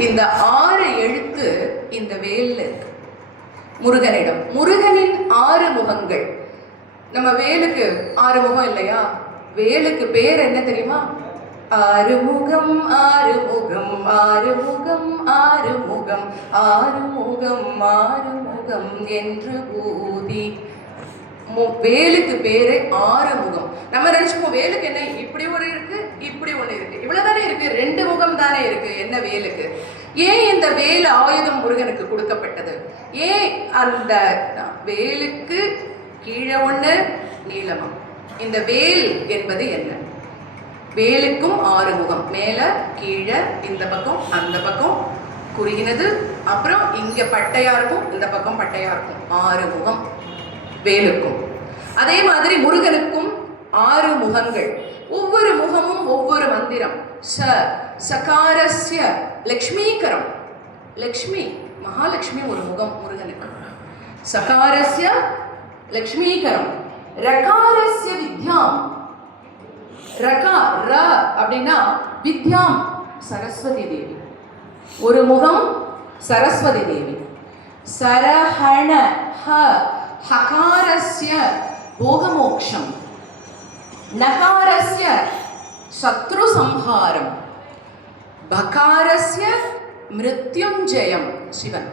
இந்த ஆறு எழுத்து இந்த வேலில் இருக்கு. முருகனிடம். முருகனின் ஆறு முகங்கள். நம்ம வேலுக்கு ஆறு முகம் இல்லையா? வேலுக்கு பேர் என்ன தெரியுமா? ஆறுமுகம் ஆறுமுகம் ஆறுமுகம் ஆறுமுகம் ஆறுமுகம் ஆறுமுகம் என்று ஊதி. மு- வேலுக்கு பேரு ஆறுமுகம் நம்ம நினைச்சுப்போம் வேலுக்கு என்ன இப்படி ஒரு இருக்கு இப்படி ஒண்ணு இருக்கு. இவ்வளவுதானே இருக்கு? ரெண்டு முகம் தானே இருக்கு என்ன வேலுக்கு? ஏன் இந்த வேல் ஆயுதம் முருகனுக்கு கொடுக்கப்பட்டது? ஏன் அந்த வேலுக்கு கீழே ஒன்று நீளமம்? இந்த வேல் என்பது என்ன? வேலுக்கும் ஆறு முகம். மேலே கீழே இந்த பக்கம் அந்த பக்கம் குறுகினது. அப்புறம் இங்கே பட்டையா இருக்கும் இந்த பக்கம் பட்டையா இருக்கும். ஆறு முகம் வேலுக்கும். அதே மாதிரி முருகனுக்கும் ஆறு முகங்கள். ஒவ்வொரு முகமும் ஒவ்வொரு மந்திரம். ச சகாரஸ்ய லக்ஷ்மீகரம். லக்ஷ்மி மகாலட்சுமி ஒரு முகம் முருகனுக்கு. சகாரஸ்ய லக்ஷ்மீகரம். ரகாரஸ்ய வித்யாம். ரகா ர அப்படின்னா வித்யாம் சரஸ்வதி தேவி. ஒரு முகம் சரஸ்வதி தேவி. சரஹண ஹ ஹகாரஸ்ய போகமோக்ஷம். நகாரஸ்ய சத்ரு சம்ஹாரம் பகாரஸ்ய மிருத்யுஞ்சயம் சிவன்.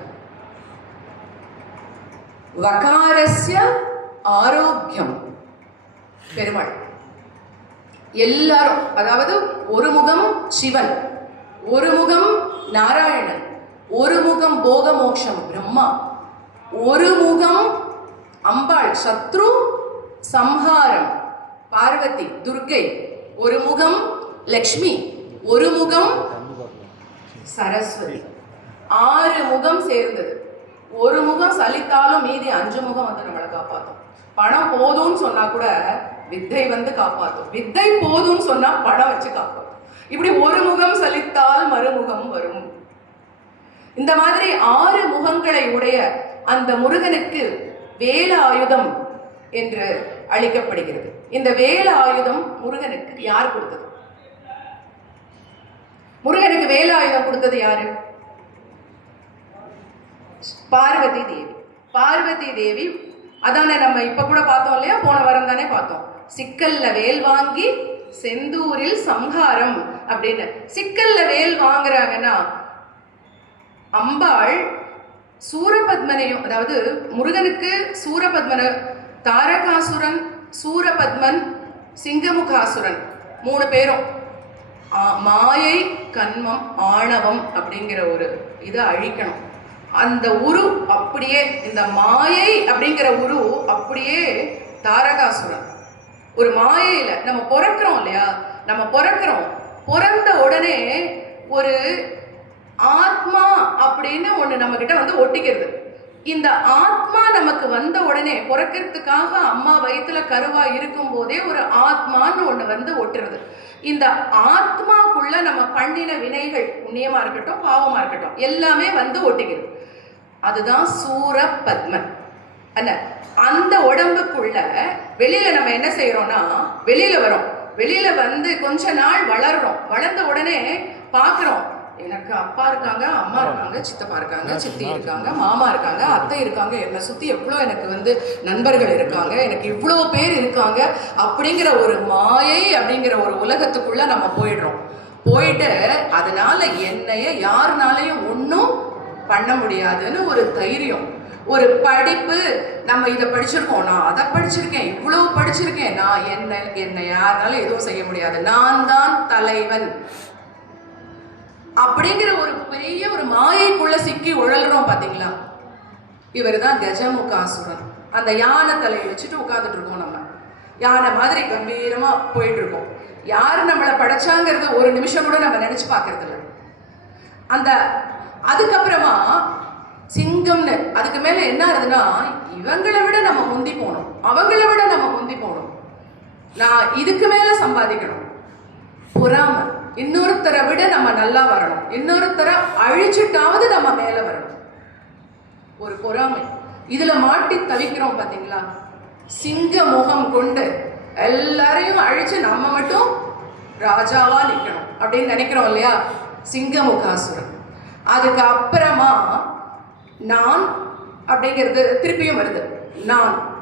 வகாரஸ்ய ஆரோக்கியம் பெருமாள். எல்லாரும் அதாவது ஒரு முகம் சிவன் ஒரு முகம் நாராயணன் ஒரு முகம் போகமோக்ஷம் பிரம்மா ஒரு முகம் அம்பாள் சத்ரு சம்ஹாரம் பார்வதி துர்கை ஒரு முகம் லக்ஷ்மி ஒரு முகம் சரஸ்வதி. ஆறு முகம் சேர்ந்தது. ஒரு முகம் சலித்தாலும் மீதி அஞ்சு முகம் வந்து நம்மளை காப்பாற்றும் பணம் போதும்னு சொன்னா கூட வித்தை வந்து காப்பாற்றும் வித்தை போதும்னு சொன்னா பணம் வச்சு காப்பாற்றும் இப்படி ஒரு முகம் சலித்தால் மறுமுகம் வரும். இந்த மாதிரி ஆறு முகங்களை உடைய அந்த முருகனுக்கு வேல ஆயுதம் என்று அளிக்கப்படுகிறது. இந்த வேல ஆயுதம் முருகனுக்கு யார் கொடுத்தது? முருகனுக்கு வேல ஆயுதம் கொடுத்தது யாரு? பார்வதி தேவி. பார்வதி தேவி அதானே நம்ம இப்ப கூட பார்த்தோம் இல்லையா? போன வாரம் தானே பார்த்தோம். சிக்கல்ல வேல் வாங்கி செந்தூரில் சம்ஹாரம் அப்படின்னு. சிக்கல்ல வேல் வாங்குறாங்கன்னா அம்பாள் சூரபத்மனையும் அதாவது முருகனுக்கு சூரபத்மன தாரகாசுரன் சூரபத்மன் சிங்கமுகாசுரன் மூணு பேரும். ஆ, மாயை கண்மம் ஆணவம் அப்படிங்கிற ஒரு இதை அழிக்கணும். அந்த உரு அப்படியே இந்த மாயை அப்படிங்கிற உரு அப்படியே தாரகாசுரன். ஒரு மாயையில் நம்ம பிறக்கிறோம் இல்லையா? நம்ம பிறக்கிறோம். பிறந்த உடனே ஒரு ஆத்மா அப்படின்னு ஒன்று நம்மக்கிட்ட வந்து ஒட்டிக்கிறது. இந்த ஆத்மா நமக்கு வந்த உடனே பிறக்கிறதுக்காக அம்மா வயிற்றுல கருவா இருக்கும் போதே ஒரு ஆத்மான்னு ஒன்று வந்து ஒட்டுறது. இந்த ஆத்மாக்குள்ள நம்ம பண்ணின வினைகள் புண்ணியமா இருக்கட்டும் பாவமா இருக்கட்டும் எல்லாமே வந்து ஒட்டிக்கிறது அதுதான் சூர பத்மன். என்ன அந்த உடம்புக்குள்ள வெளியில நம்ம என்ன செய்யறோம்னா வெளியில வரோம் வெளியில வந்து கொஞ்ச நாள் வளர்றோம். வளர்ந்த உடனே பார்க்குறோம் எனக்கு அப்பா இருக்காங்க அம்மா இருக்காங்க சித்தப்பா இருக்காங்க சித்தி இருக்காங்க மாமா இருக்காங்க அத்தை இருக்காங்க. என்னை சுத்தி எவ்வளோ எனக்கு வந்து நண்பர்கள் இருக்காங்க எனக்கு இவ்வளோ பேர் இருக்காங்க அப்படிங்கிற ஒரு மாயை அப்படிங்கிற ஒரு உலகத்துக்குள்ள நம்ம போயிடுறோம். போயிட்டு அதனால என்னைய யாருனாலையும் ஒன்றும் பண்ண முடியாதுன்னு ஒரு தைரியம் ஒரு படிப்பு. நம்ம இதை படிச்சிருக்கோம் நான் அதை படிச்சிருக்கேன் இவ்வளோ படிச்சிருக்கேன். நான் என்ன என்னை யாருனாலும் எதுவும் செய்ய முடியாது. நான் தான் தலைவன். அப்படிங்கிற ஒரு பெரிய ஒரு மாயைக்குள்ள சிக்கி உழல்றோம் பாத்தீங்களா? இவர் தான் கஜமுகாசுரன் அந்த யானை தலையை வச்சுட்டு உட்காந்துட்டு இருக்கோம் நம்ம. யானை மாதிரி கம்பீரமா போயிட்டு இருக்கோம். யார் நம்மளை படைச்சாங்கிறது ஒரு நிமிஷம் கூட நம்ம நினைச்சு பார்க்கறது இல்லை அந்த அதுக்கப்புறமா சிங்கம்னு அதுக்கு மேல என்ன ஆகுதுன்னா இவங்களை விட நம்ம முந்தி போகணும். அவங்கள விட நம்ம முந்தி போகணும். நான் இதுக்கு மேல சம்பாதிக்கணும். பொறாமை. இன்னொருத்தரை விட நம்ம நல்லா வரணும். இன்னொருத்தரை அழிச்சிட்டாவது நம்ம மேலே வரணும். ஒரு பொறாமை. இதில் மாட்டி தவிக்கிறோம் பார்த்தீங்களா சிங்க முகம் கொண்டு எல்லாரையும் அழிச்சு நம்ம மட்டும் ராஜாவா நிற்கணும் அப்படின்னு நினைக்கிறோம் இல்லையா? சிங்கமுகாசுரன். அதுக்கு அப்புறமா நான் அப்படிங்கிறது திருப்பியும் வருது. நான்.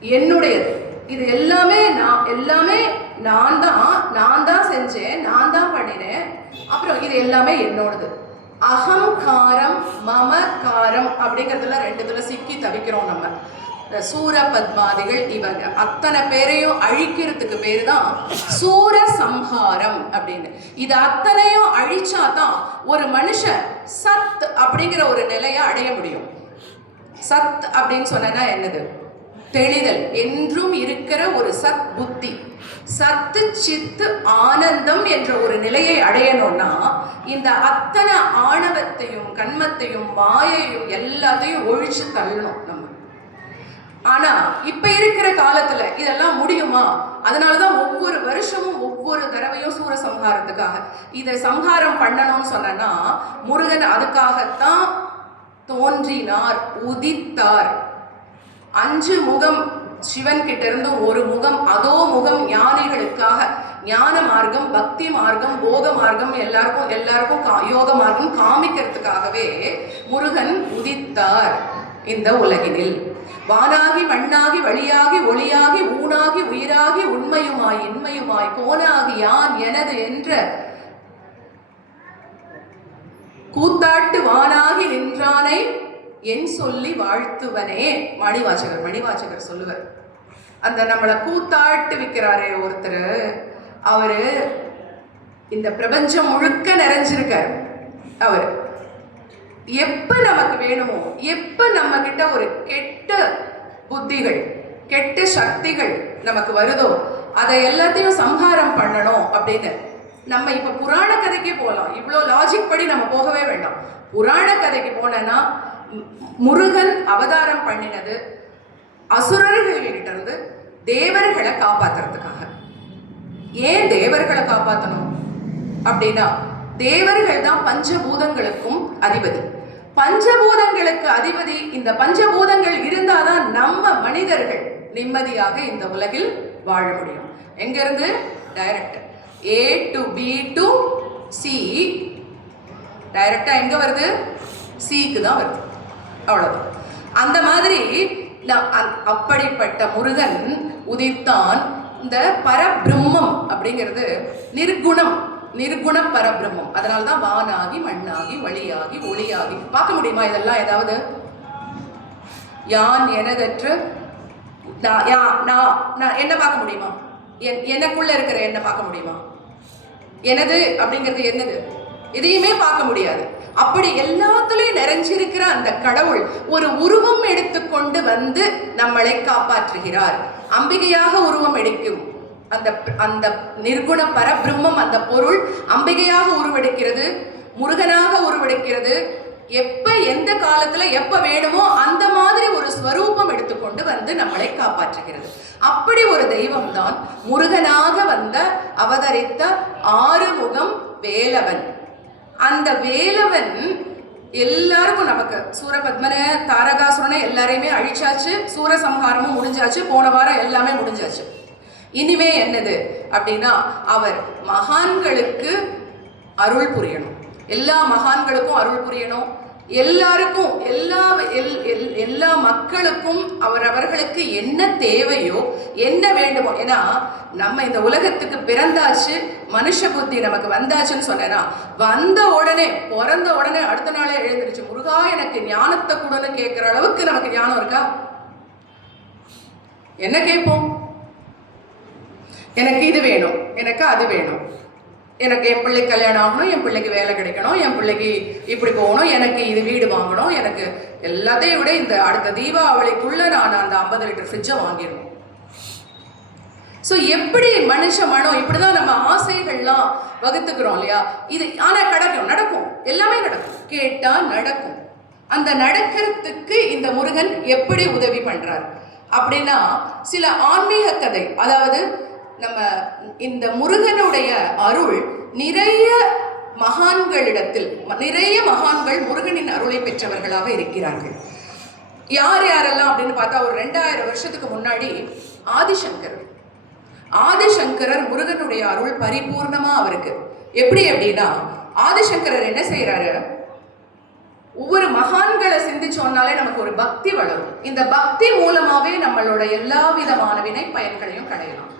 என்னுடையது. இது எல்லாமே நான். எல்லாமே நான் தான் நான் தான் செஞ்சேன் நான் தான் பண்ணினேன். அப்புறம் இது எல்லாமே என்னோடது. அகங்காரம் மமகாரம் அப்படிங்கிறதுல ரெண்டுத்துல சிக்கி தவிக்கிறோம் நம்ம. இந்த சூர பத்மாதிகள் இவங்க. அத்தனை பேரையும் அழிக்கிறதுக்கு பேர் தான் சூர சம்ஹாரம் அப்படின்னு. இது அத்தனையும் அழிச்சாதான் ஒரு மனுஷன் சத் அப்படிங்கிற ஒரு நிலையை அடைய முடியும். சத் அப்படின்னு சொன்னா என்னது? தெளிதல். என்றும் இருக்கிற ஒரு சத் புத்தி. சத்து சித்து ஆனந்தம் என்ற ஒரு நிலையை அடையணும்னா இந்த அத்தனை ஆணவத்தையும் கண்மத்தையும் மாயையும் எல்லாத்தையும் ஒழிச்சு தள்ளணும் நம்ம. ஆனா இப்ப இருக்கிற காலத்துல இதெல்லாம் முடியுமா? அதனாலதான் ஒவ்வொரு வருஷமும் ஒவ்வொரு தடவையும் சூர சம்ஹாரத்துக்காக இதை சம்ஹாரம் பண்ணணும்னு சொன்னா முருகன் அதுக்காகத்தான் தோன்றினார் உதித்தார். அஞ்சு முகம் சிவன் கிட்ட இருந்து ஒரு முகம் அதோ முகம் ஞானிகளுக்காக. ஞான மார்க்கம் பக்தி மார்க்கம் போக மார்க்கம் எல்லாருக்கும் எல்லாருக்கும் கா- யோக மார்க்கம் காமிக்கிறதுக்காகவே முருகன் உதித்தார் இந்த உலகினில். வானாகி மண்ணாகி வழியாகி ஒளியாகி ஊனாகி உயிராகி உண்மையுமாய் இன்மையுமாய் கோனாகி யான் எனது என்ற கூத்தாட்டு வானாகி நின்றானை என் சொல்லி வாழ்த்துவனே மணிவாசகர் மணிவாசகர் சொல்லுவார். அந்த நம்மளை கூத்தாட்டு விற்கிறாரே ஒருத்தர் அவரு இந்த பிரபஞ்சம் முழுக்க நிறைஞ்சிருக்கார். அவர். எப்ப நமக்கு வேணுமோ எப்ப நம்ம கிட்ட ஒரு கெட்ட புத்திகள் கெட்ட சக்திகள் நமக்கு வருதோ அதை எல்லாத்தையும் சம்ஹாரம் பண்ணணும் அப்படின்னு. நம்ம இப்ப புராண கதைக்கே போகலாம் இவ்வளோ லாஜிக் படி நம்ம போகவே வேண்டாம். புராண கதைக்கு போனேன்னா முருகன் அவதாரம் பண்ணினது அசுரர்கள்கிட்ட இருந்து தேவர்களை காப்பாத்துறதுக்காக. ஏன் தேவர்களை காப்பாற்றணும் அப்படின்னா தேவர்கள் தான் பஞ்சபூதங்களுக்கும் அதிபதி. பஞ்சபூதங்களுக்கு அதிபதி இந்த பஞ்சபூதங்கள் இருந்தாதான் நம்ம மனிதர்கள் நிம்மதியாக இந்த உலகில் வாழ முடியும். எங்கிருந்து? Direct A to B to C டைரக்டா எங்க வருது? சிக்கு தான் வருது. அவ்வளவுதான். அந்த மாதிரி அ- அப்படிப்பட்ட முருகன் உதித்தான் இந்த பரபிரம்மம் அப்படிங்கிறது நிர்குணம் நிர்குண பரபிரம்மம். அதனால்தான் வானாகி மண்ணாகி வழியாகி ஒளியாகி. பார்க்க முடியுமா இதெல்லாம் ஏதாவது? யான் எனதற்று நான் யா நான் நான் என்ன பார்க்க முடியுமா? என் எனக்குள்ள இருக்கிற என்ன பார்க்க முடியுமா? எனது அப்படிங்கிறது என்னது? எதையுமே பார்க்க முடியாது. அப்படி எல்லாத்துலயும் நிறைஞ்சிருக்கிற அந்த கடவுள் ஒரு உருவம் எடுத்துக்கொண்டு வந்து நம்மளை காப்பாற்றுகிறார். அம்பிகையாக உருவம் எடுக்கும். அந்த அந்த நிர்குண பரபிரம்மம் அந்த பொருள் அம்பிகையாக உருவெடுக்கிறது முருகனாக உருவெடுக்கிறது. எப்ப எந்த காலத்துல எப்ப வேணுமோ அந்த மாதிரி ஒரு ஸ்வரூபம் எடுத்துக்கொண்டு வந்து நம்மளை காப்பாற்றுகிறது. அப்படி ஒரு தெய்வம் தான் முருகனாக வந்த அவதரித்த ஆறுமுகம் வேலவன். அந்த வேலவன் எல்லாருக்கும் நமக்கு. சூரபத்மனை தாரகாசுரனை எல்லாரையுமே அழிச்சாச்சு சூரசம்ஹாரமும் முடிஞ்சாச்சு போன வாரம் எல்லாமே முடிஞ்சாச்சு. இனிமே என்னது அப்படின்னா அவர் மகான்களுக்கு அருள் புரியணும். எல்லா மகான்களுக்கும் அருள் புரியணும். எல்லாருக்கும் எல்லா எல்- எல்- எல்லா மக்களுக்கும் அவரவர்களுக்கு என்ன தேவையோ என்ன வேண்டுமோ ஏன்னா நம்ம இந்த உலகத்துக்கு பிறந்தாச்சு மனுஷ புத்தி நமக்கு வந்தாச்சுன்னு சொன்னேன்னா வந்த உடனே பிறந்த உடனே அடுத்த நாளே எழுந்துருச்சு முருகா எனக்கு ஞானத்தை கொடுன்னு கேட்குற அளவுக்கு நமக்கு ஞானம் இருக்கா? என்ன கேட்போம்? எனக்கு இது வேணும் எனக்கு அது வேணும். எனக்கு என் பிள்ளைக்கு கல்யாணம் ஆகணும் என் பிள்ளைக்கு வேலை கிடைக்கணும் என் பிள்ளைக்கு இப்படி போகணும் எனக்கு இது வீடு வாங்கணும் எனக்கு எல்லாத்தையும் விட இந்த அடுத்த தீபாவளிக்குள்ள நான் அந்த ஐம்பது லிட்டர் ஃப்ரிட்ஜை வாங்கிடுவோம் ஸோ எப்படி மனுஷ மனம் இப்படிதான் நம்ம ஆசைகள்லாம் வகுத்துக்கிறோம் இல்லையா? இது ஆனால் கிடைக்கும் நடக்கும். எல்லாமே நடக்கும். கேட்டால் நடக்கும். அந்த நடக்கிறதுக்கு இந்த முருகன் எப்படி உதவி பண்ணுறார் அப்படின்னா சில ஆன்மீக கதை அதாவது நம்ம இந்த முருகனுடைய அருள் நிறைய மகான்களிடத்தில் நிறைய மகான்கள் முருகனின் அருளை பெற்றவர்களாக இருக்கிறார்கள். யார் யாரெல்லாம் அப்படின்னு பார்த்தா ஒரு ரெண்டாயிரம் வருஷத்துக்கு முன்னாடி ஆதிசங்கர் ஆதிசங்கரர் முருகனுடைய அருள் பரிபூர்ணமா அவருக்கு. எப்படி அப்படின்னா ஆதிசங்கரர் என்ன செய்யறாரு ஒவ்வொரு மகான்களை சிந்திச்சோன்னாலே நமக்கு ஒரு பக்தி வளரும். இந்த பக்தி மூலமாவே நம்மளோட எல்லா விதமான வினை பயன்களையும் கடையலாம்.